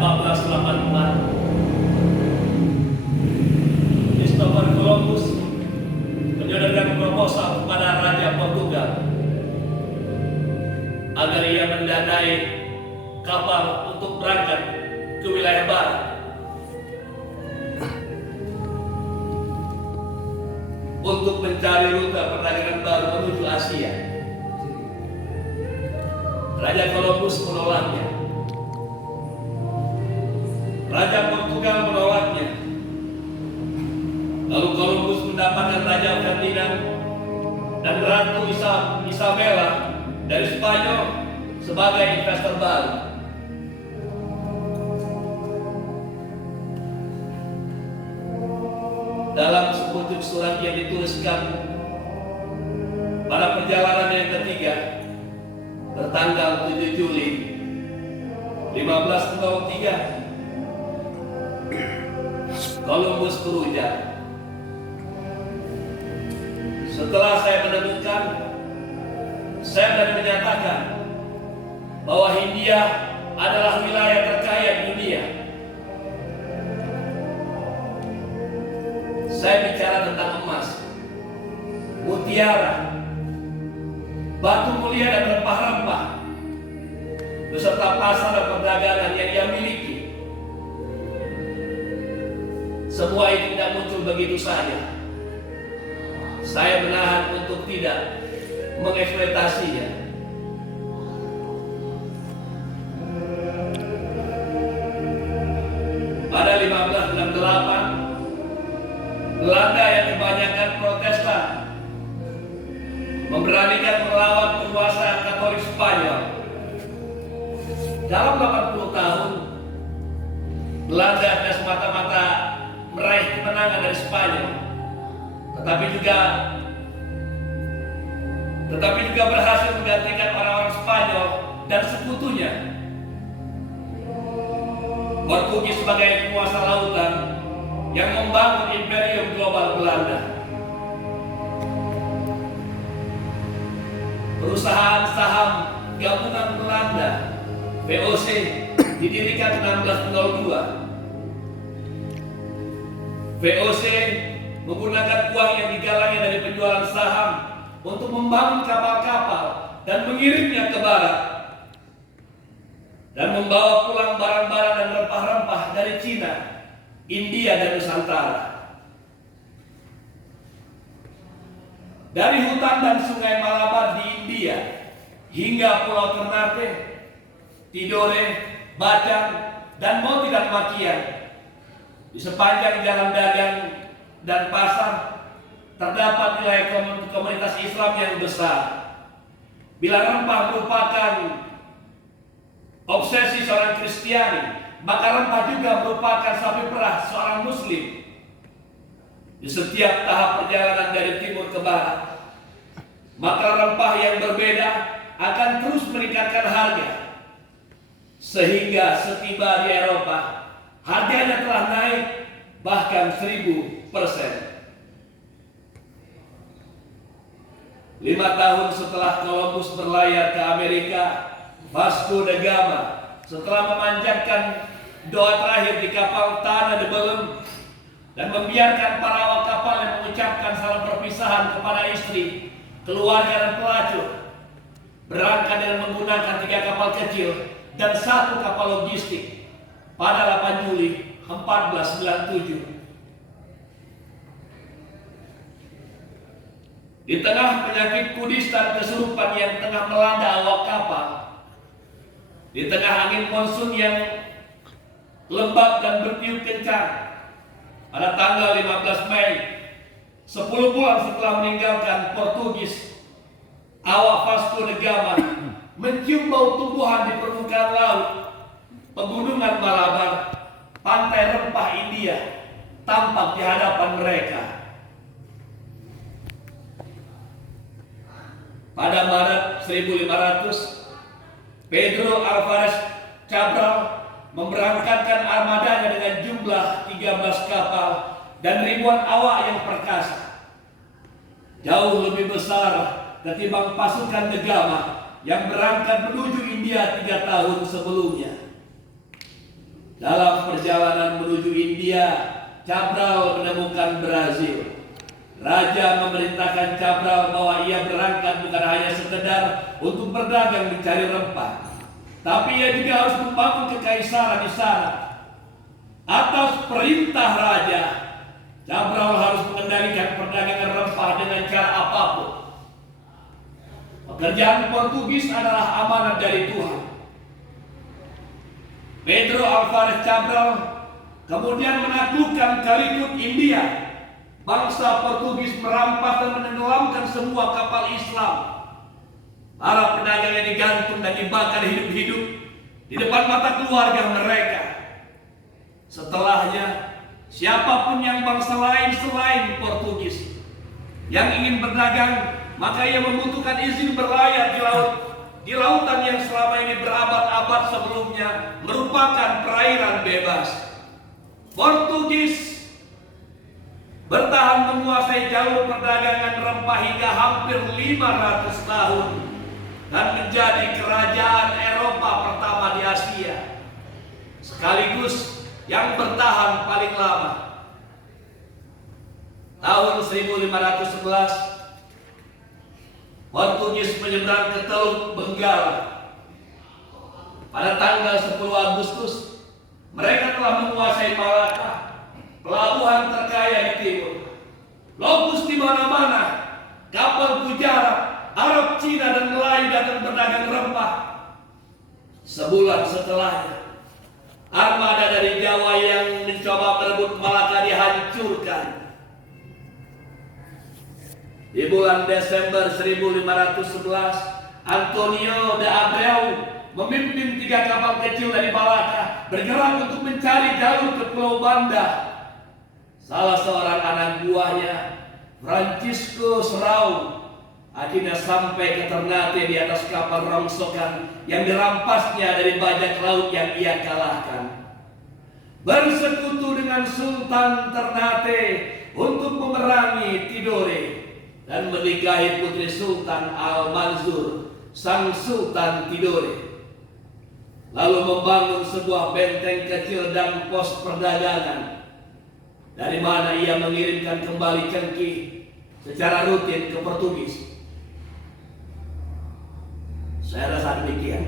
1484, Christopher Columbus menyodorkan proposal kepada Raja Portugal agar ia mendanai kapal untuk berangkat ke wilayah barat. Untuk mencari rute perdagangan baru menuju Asia. Raja Columbus menolaknya. Raja Portugal menolaknya. Lalu Columbus mendapatkan Raja Ferdinand dan Ratu Isabella dari Spanyol sebagai investor baru. Dalam sebuah surat yang dituliskan pada perjalanan yang ketiga bertanggal 7 Juli 1503, Columbus berujar, setelah saya menemukan, saya berani menyatakan bahwa Hindia adalah wilayah terkaya di dunia. Saya bicara tentang emas, mutiara, batu mulia dan rempah-rempah, beserta pasar dan perdagangan yang dia miliki. Semua itu tidak muncul begitu saja. Saya menahan untuk tidak mengeksploitasinya. Pada 1568, Belanda yang kebanyakan Protestan memberanikan melawan penguasa Katolik Spanyol. Dalam 80 tahun, Belanda tidak semata-mata meraih kemenangan dari Spanyol, tetapi juga berhasil menggantikan orang-orang Spanyol dan sekutunya. Portugis sebagai penguasa lautan yang membangun imperium global Belanda. Perusahaan saham gabungan Belanda VOC didirikan 1602. VOC menggunakan uang yang digalangnya dari penjualan saham untuk membangun kapal-kapal dan mengirimnya ke barat dan membawa pulang barang-barang dan rempah-rempah dari Cina, India dan Nusantara. Dari hutan dan sungai Malabar di India hingga Pulau Ternate, Tidore, Bacan, dan Moti dan Makian, di sepanjang jalan dagang dan pasar terdapat wilayah komunitas Islam yang besar. Bila rempah merupakan obsesi seorang Kristiani, maka rempah juga merupakan sapi perah seorang Muslim. Di setiap tahap perjalanan dari timur ke barat, maka rempah yang berbeda akan terus meningkatkan harga, sehingga setiba di Eropa, harganya telah naik bahkan 1000%. 5 tahun setelah Columbus berlayar ke Amerika, Vasco da Gama setelah memanjatkan doa terakhir di kapal Tanah de Belem dan membiarkan para awak kapal yang mengucapkan salam perpisahan kepada istri, keluarga dan pelacur, berangkat dengan menggunakan 3 kapal kecil dan 1 kapal logistik pada 8 Juli 1497. Di tengah penyakit kudis dan kesurupan yang tengah melanda awak kapal, di tengah angin monsun yang lembab dan bertiup kencang, pada tanggal 15 Mei, 10 bulan setelah meninggalkan Portugis, awak Vasco da Gama mencium bau tumbuhan di permukaan laut, pegunungan Malabar, pantai rempah India tampak di hadapan mereka. Pada Maret 1500, Pedro Alvarez Cabral memberangkatkan armadanya dengan jumlah 13 kapal dan ribuan awak yang perkasa, jauh lebih besar ketimbang pasukan da Gama yang berangkat menuju India 3 tahun sebelumnya. Dalam perjalanan menuju India, Cabral menemukan Brazil. Raja memerintahkan Cabral bahwa ia berangkat bukan hanya sekedar untuk berdagang mencari rempah, tapi ia juga harus membangun kekaisaran di sana. Atas perintah raja, Cabral harus mengendalikan perdagangan rempah dengan cara apapun. Pekerjaan Portugis adalah amanat dari Tuhan. Pedro Alvarez Cabral kemudian menaklukkan Calicut, India. Bangsa Portugis merampas dan menenggelamkan semua kapal Islam. Para pedagang yang digantung dan dibakar hidup-hidup di depan mata keluarga mereka. Setelahnya, siapapun yang bangsa lain selain Portugis yang ingin berdagang, maka ia membutuhkan izin berlayar di laut, di lautan yang selama ini berabad-abad sebelumnya merupakan perairan bebas. Portugis bertahan menguasai jalur perdagangan rempah hingga hampir 500 tahun dan menjadi kerajaan Eropa pertama di Asia, sekaligus yang bertahan paling lama. Tahun 1511, Portugis menyeberang ke Teluk Benggala. Pada tanggal 10 Agustus, mereka telah menguasai Malaka, pelabuhan terkaya di timur. Lokus di mana-mana, kapal Gujarat, Arab, Cina, dan Melayu datang berdagang rempah. Sebulan setelahnya, armada dari Jawa yang mencoba merebut Malaka dihancurkan. Di bulan Desember 1511, Antonio de Abreu memimpin 3 kapal kecil dari Malaka bergerak untuk mencari jalur ke Pulau Banda. Salah seorang anak buahnya, Francisco Serau, akhirnya sampai ke Ternate di atas kapal rongsokan yang dirampasnya dari bajak laut yang ia kalahkan. Bersekutu dengan Sultan Ternate untuk memerangi Tidore dan menikahi putri Sultan Al-Mansur, sang Sultan Tidore. Lalu membangun sebuah benteng kecil dan pos perdagangan, dari mana ia mengirimkan kembali cengkih secara rutin ke Portugis. Saya rasa demikian.